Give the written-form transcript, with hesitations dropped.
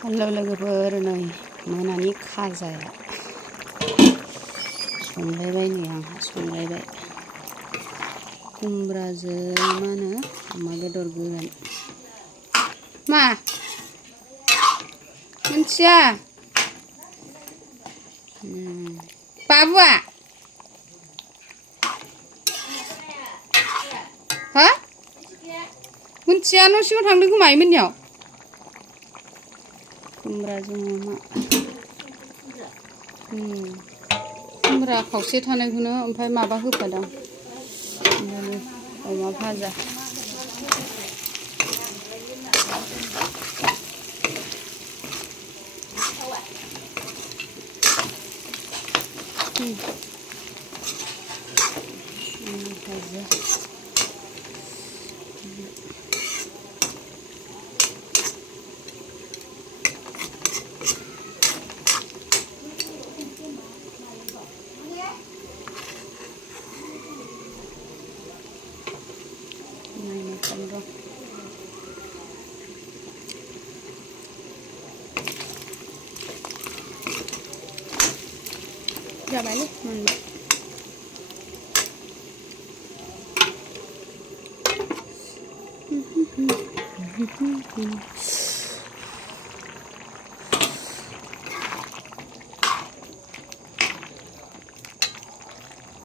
Hello लोगोफोर, नै मोनानि खाजाया संलायबाय। नै आंहा संलायबाय खुमब्राजों मा होनो अमा बेदर गोरान। मा मिन्थिया बाबुआ हा मिन्थिया, न' सिङाव थांदों खोमा आइमोननियाव। खुमब्राजों अमा खुमब्रा खावसे थानायखौनो ओमफ्राय माबा होफादां अमा भाजा। जाबायलै मोनबाय।